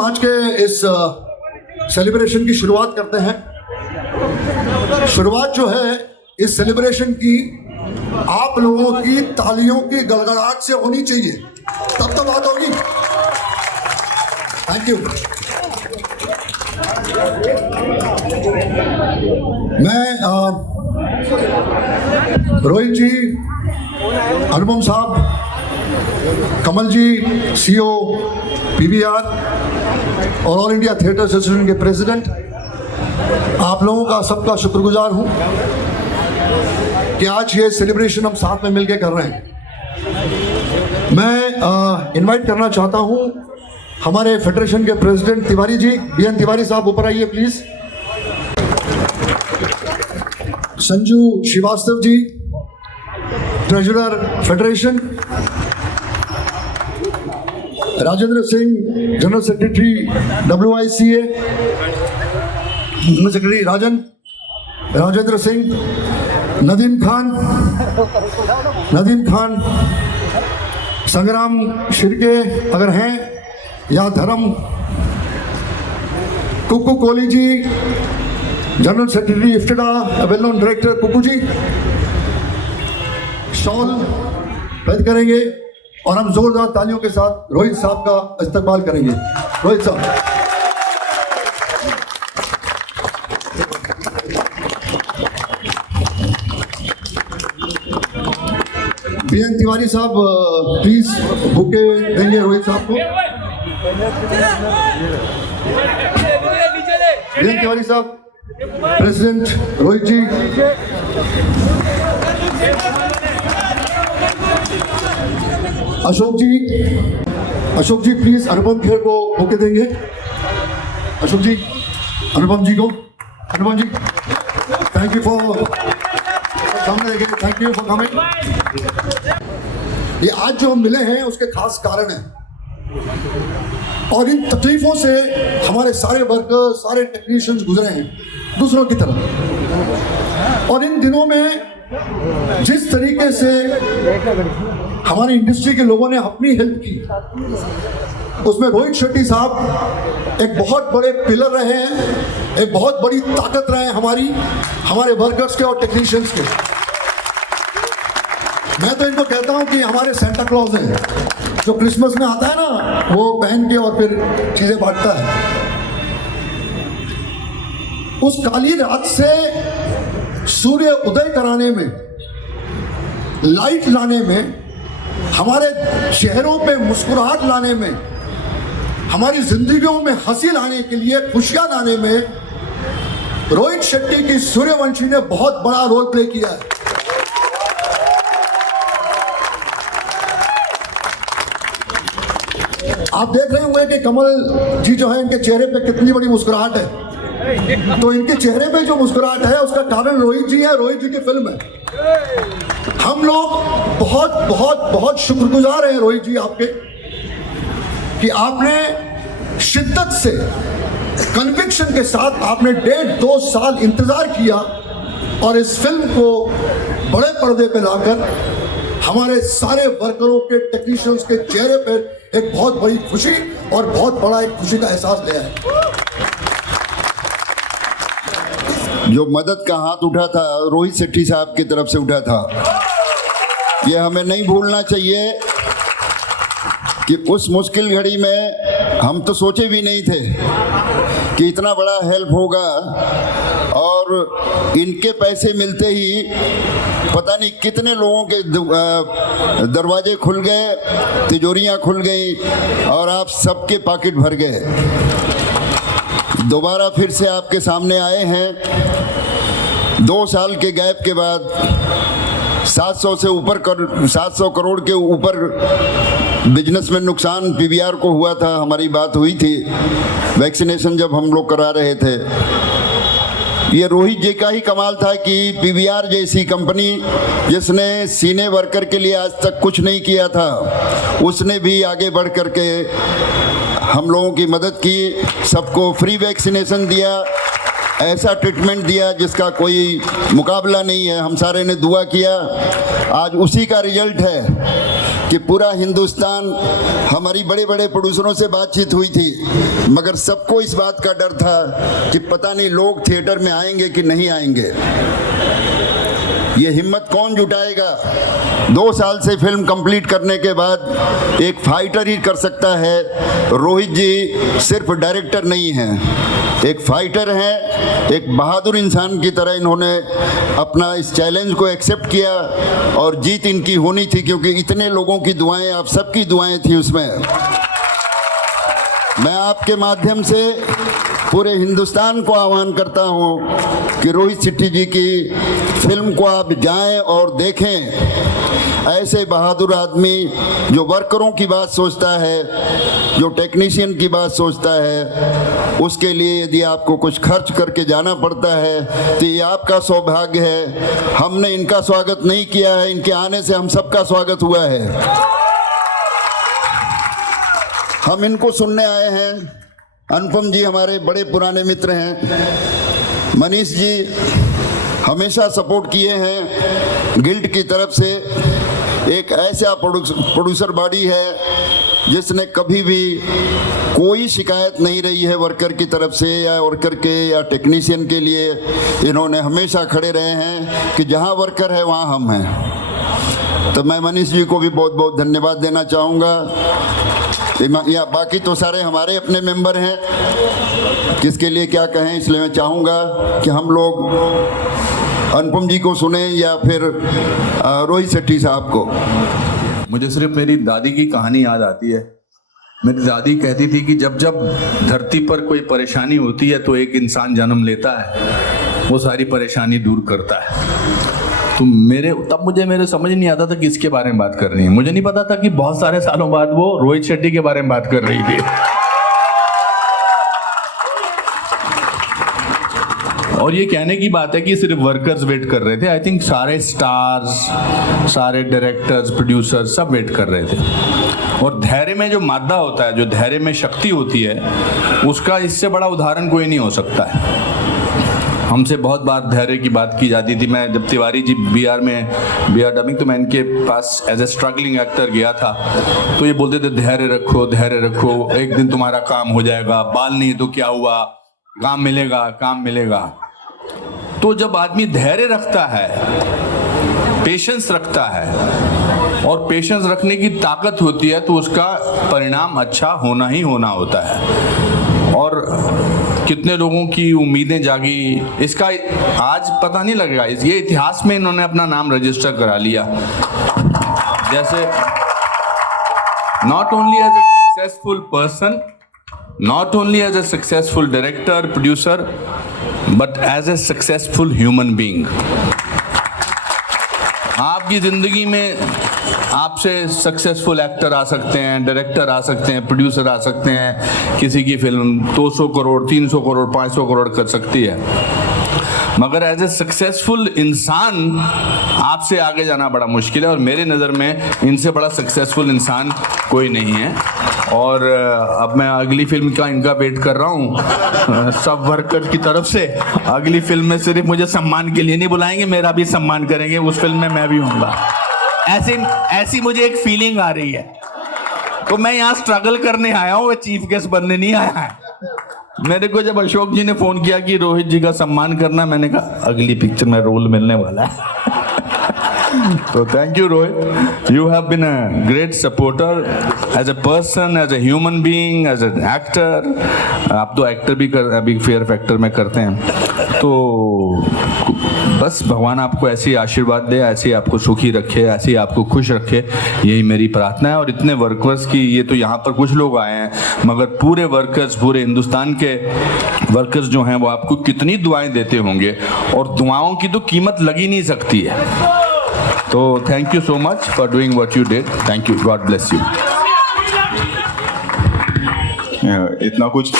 हम आज के इस सेलिब्रेशन की शुरुआत करते हैं। शुरुआत जो है इस सेलिब्रेशन की आप लोगों की तालियों की गड़गड़ाहट से होनी चाहिए, तब तो बात होगी। Thank you. मैं रोहित जी, अनुपम साहब, कमल जी, सीईओ पीवीआर और ऑल इंडिया थिएटर एसोसिएशन के प्रेसिडेंट, आप लोगों का सबका शुक्रगुजार हूं कि आज ये सेलिब्रेशन हम साथ में मिलकर कर रहे हैं। मैं इनवाइट करना चाहता हूं हमारे फेडरेशन के प्रेसिडेंट तिवारी जी, बीएन तिवारी साहब ऊपर आइए please. Sanju Srivastava ji, treasurer federation, Rajendra Singh, general secretary WICA, general secretary Rajendra Singh, Nadeem Khan, Sangram Shirke अगर हैं, या Dharam, Kuku Kohli ji, general secretary IFTDA, well known director Kuku ji, shawl पैद करेंगे और हम जोरदार तालियों के साथ रोहित साहब का इस्तकबाल करेंगे। रोहित साहब। बीएन तिवारी साहब प्लीज बुके देंगे रोहित साहब को। बीएन तिवारी साहब, प्रेसिडेंट रोहित जी। अशोक जी प्लीज अनुपम खेर को बुके देंगे। अशोक जी, अनुपम जी को। Anupam ji, thank you for सामने देखें, थैंक यू फॉर कमिंग। ये आज जो हम मिले हैं उसके खास कारण है, और इन तकलीफों से हमारे सारे वर्कर, सारे टेक्नीशियंस गुजरे हैं दूसरों की तरह। और इन दिनों में जिस तरीके से हमारी इंडस्ट्री के लोगों ने अपनी हेल्प की, उसमें रोहित शेट्टी साहब एक बहुत बड़े पिलर रहे हैं, एक बहुत बड़ी ताकत रहे हैं हमारे वर्कर्स के और टेक्नीशियंस के। मैं तो इनको कहता हूं कि हमारे सेंटा क्लॉज हैं, जो क्रिसमस में आता है ना, वो पहन के और फिर चीजें बांटता है। उस काली रात से सूर्य उदय कराने में, लाइट लाने में, हमारे चेहरों पे मुस्कुराहट लाने में, हमारी जिंदगियों में हंसी लाने के लिए, खुशियां लाने में रोहित शेट्टी की सूर्यवंशी ने बहुत बड़ा रोल प्ले किया है। आप देख रहे होंगे कि कमल जी जो है, इनके चेहरे पे कितनी बड़ी मुस्कुराहट है। तो इनके चेहरे पे जो मुस्कुराहट है उसका कारण रोहित जी है, रोहित जी की फिल्म है। हम लोग बहुत बहुत बहुत शुक्रगुजार हैं रोहित जी आपके, कि आपने शिद्दत से, कन्विक्शन के साथ आपने 1.5-2 साल इंतजार किया और इस फिल्म को बड़े पर्दे पे लाकर हमारे सारे वर्करों के, टेक्नीशियंस के चेहरे पर एक बहुत बड़ी खुशी और बहुत बड़ा एक खुशी का एहसास लिया है। जो मदद का हाथ उठा था रोहित शेट्टी साहब की तरफ से उठा था, ये हमें नहीं भूलना चाहिए कि उस मुश्किल घड़ी में हम तो सोचे भी नहीं थे कि इतना बड़ा हेल्प होगा, और इनके पैसे मिलते ही पता नहीं कितने लोगों के दरवाजे खुल गए, तिजोरियां खुल गई और आप सबके पॉकेट भर गए। दोबारा फिर से आपके सामने आए हैं 2 साल के गैप के बाद। 700 करोड़ के ऊपर बिजनेस में नुकसान पीवीआर को हुआ था। हमारी बात हुई थी वैक्सीनेशन जब हम लोग करा रहे थे। ये रोहित जी का ही कमाल था कि पीवीआर जैसी कंपनी जिसने सीने वर्कर के लिए आज तक कुछ नहीं किया था, उसने भी आगे बढ़ कर के हम लोगों की मदद की, सबको फ्री वैक्सीनेशन दिया, ऐसा ट्रीटमेंट दिया जिसका कोई मुकाबला नहीं है। हम सारे ने दुआ किया, आज उसी का रिजल्ट है कि पूरा हिंदुस्तान, हमारी बड़े बड़े प्रोड्यूसरों से बातचीत हुई थी, मगर सबको इस बात का डर था कि पता नहीं लोग थिएटर में आएंगे कि नहीं आएंगे, ये हिम्मत कौन जुटाएगा। 2 साल से फिल्म कंप्लीट करने के बाद एक फाइटर ही कर सकता है। रोहित जी सिर्फ डायरेक्टर नहीं हैं, एक फाइटर हैं, एक बहादुर इंसान की तरह इन्होंने अपना इस चैलेंज को एक्सेप्ट किया और जीत इनकी होनी थी, क्योंकि इतने लोगों की दुआएं, आप सबकी दुआएं थी उसमें। मैं आपके माध्यम से पूरे हिंदुस्तान को आह्वान करता हूं कि रोहित शेट्टी जी की फिल्म को आप जाएं और देखें। ऐसे बहादुर आदमी जो वर्करों की बात सोचता है, जो टेक्नीशियन की बात सोचता है, उसके लिए यदि आपको कुछ खर्च करके जाना पड़ता है तो ये आपका सौभाग्य है। हमने इनका स्वागत नहीं किया है, इनके आने से हम सबका स्वागत हुआ है। हम इनको सुनने आए हैं। अनुपम जी हमारे बड़े पुराने मित्र हैं। मनीष जी हमेशा सपोर्ट किए हैं गिल्ड की तरफ से। एक ऐसा प्रोड्यूसर बॉडी है जिसने कभी भी कोई शिकायत नहीं रही है वर्कर की तरफ से या वर्कर के या टेक्नीशियन के लिए। इन्होंने हमेशा खड़े रहे हैं कि जहां वर्कर है वहां हम हैं। तो मैं मनीष जी को भी बहुत बहुत धन्यवाद देना चाहूँगा। या बाकी तो सारे हमारे अपने मेंबर हैं, किसके लिए क्या कहें, इसलिए मैं चाहूँगा कि हम लोग अनुपम जी को सुने या फिर रोहित शेट्टी साहब को। मुझे सिर्फ मेरी दादी की कहानी याद आती है। मेरी दादी कहती थी कि जब जब धरती पर कोई परेशानी होती है तो एक इंसान जन्म लेता है, वो सारी परेशानी दूर करता है। तो तब मेरे समझ नहीं आता था कि किसके बारे में बात कर रही है। मुझे नहीं पता था कि बहुत सारे सालों बाद वो रोहित शेट्टी के बारे में बात कर रही थी। और ये कहने की बात है कि सिर्फ वर्कर्स वेट कर रहे थे। आई थिंक सारे स्टार्स, सारे डायरेक्टर्स, प्रोड्यूसर्स सब वेट कर रहे थे। और धैर्य में जो मादा होता है, जो धैर्य में शक्ति होती है, उसका इससे बड़ा उदाहरण कोई नहीं हो सकता है। हमसे बहुत बार धैर्य की बात की जाती थी। मैं जब Tiwari ji B R dubbing, तो मैं इनके पास एज ए स्ट्रगलिंग एक्टर गया था, तो ये बोलते थे धैर्य रखो, एक दिन तुम्हारा काम हो जाएगा, बाल नहीं तो क्या हुआ, काम मिलेगा। तो जब आदमी धैर्य रखता है, पेशेंस रखता है और पेशेंस रखने की ताकत होती है, तो उसका परिणाम अच्छा होना ही होना होता है। और कितने लोगों की उम्मीदें जागी, इसका आज पता नहीं लगेगा। ये इतिहास में इन्होंने अपना नाम रजिस्टर करा लिया। जैसे not only as a successful person, not only as a successful director, producer, but as a successful human being. आपकी जिंदगी में आपसे सक्सेसफुल एक्टर आ सकते हैं, डायरेक्टर आ सकते हैं, प्रोड्यूसर आ सकते हैं। किसी की फिल्म 200 करोड़, 300 करोड़, 500 करोड़ कर सकती है, मगर एज ए सक्सेसफुल इंसान आपसे आगे जाना बड़ा मुश्किल है। और मेरे नज़र में इनसे बड़ा सक्सेसफुल इंसान कोई नहीं है। और अब मैं अगली फिल्म का इनका वेट कर रहा हूँ सब वर्कर की तरफ से। अगली फिल्म में सिर्फ मुझे सम्मान के लिए नहीं बुलाएंगे, मेरा भी सम्मान करेंगे। उस फिल्म में मैं भी होऊंगा। ऐसी मुझे एक फीलिंग आ रही है। तो मैं यहाँ स्ट्रगल करने आया हूँ, चीफ गेस्ट बनने नहीं आया है। मेरे को जब अशोक जी ने फोन किया कि रोहित जी का सम्मान करना, मैंने कहा अगली पिक्चर में रोल मिलने वाला है। तो thank you Rohit, you have been a great supporter as a person, as a human being, as an actor. आप तो एक्टर भी अभी फेयर फैक्टर में करते हैं। तो बस भगवान आपको ऐसी आशीर्वाद दे, ऐसे आपको सुखी रखे, ऐसे आपको खुश रखे, यही मेरी प्रार्थना है। और इतने वर्कर्स की, ये तो यहाँ पर कुछ लोग आए हैं, मगर पूरे वर्कर्स, पूरे हिंदुस्तान के वर्कर्स जो हैं वो आपको कितनी दुआएं देते होंगे, और दुआओं की तो कीमत लगी नहीं सकती है। तो thank you so much for doing what you did. Thank you, God bless you. इतना कुछ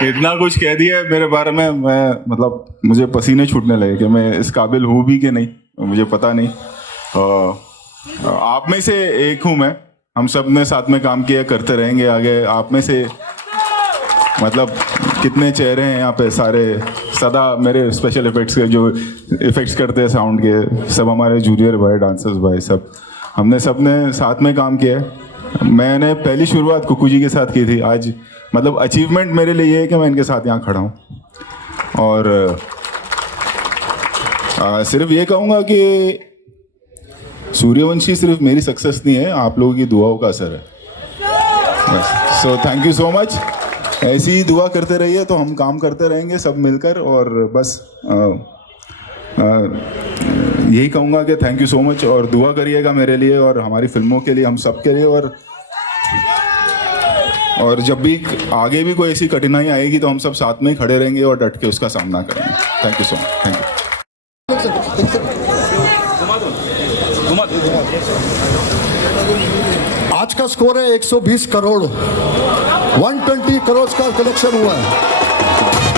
इतना कुछ कह दिया मेरे बारे में, मैं मतलब मुझे पसीने छूटने लगे कि मैं इस काबिल हूँ भी कि नहीं, मुझे पता नहीं। आप में से एक हूँ मैं। हम सब ने साथ में काम किया, करते रहेंगे आगे। आप में से मतलब कितने चेहरे हैं यहाँ पे सारे, सदा मेरे स्पेशल इफेक्ट्स के जो इफेक्ट्स करते हैं साउंड के, सब हमारे जूनियर भाई, डांसर्स भाई, सब हमने सबने साथ में काम किया है। मैंने पहली शुरुआत कुकू जी के साथ की थी। आज मतलब अचीवमेंट मेरे लिए ये है कि मैं इनके साथ यहाँ खड़ा हूँ। और सिर्फ ये कहूँगा कि सूर्यवंशी सिर्फ मेरी सक्सेस नहीं है, आप लोगों की दुआओं का असर है बस। So thank you so much. ऐसी ही दुआ करते रहिए तो हम काम करते रहेंगे सब मिलकर। और बस यही कहूँगा कि थैंक यू सो मच, और दुआ करिएगा मेरे लिए और हमारी फिल्मों के लिए, हम सब के लिए। और जब भी आगे भी कोई ऐसी कठिनाई आएगी तो हम सब साथ में ही खड़े रहेंगे और डट के उसका सामना करेंगे। Thank you so much. Thank you. आज का स्कोर है 120 करोड़, 120 करोड़ का कलेक्शन हुआ है।